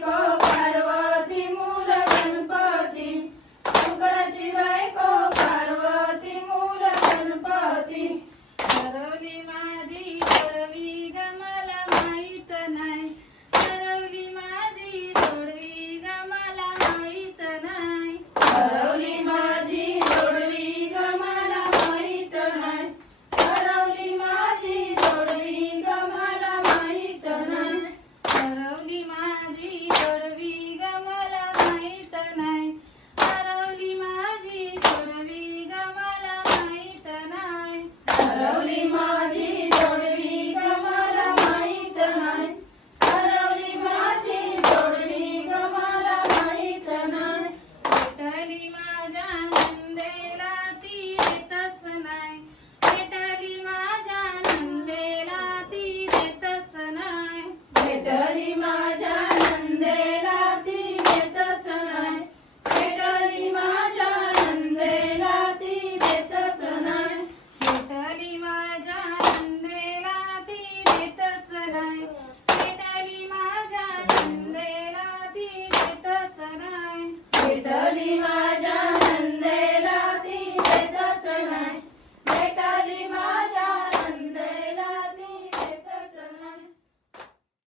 take हरवली माझी जोडवी मला माहीत नाही हरवली माझी जोडवी मला माहीत नाही भेटली माझ्या नंदेला ती देतच नाही भेटली माझ्या नंदेला ती देतच नाही भेटली माझ्या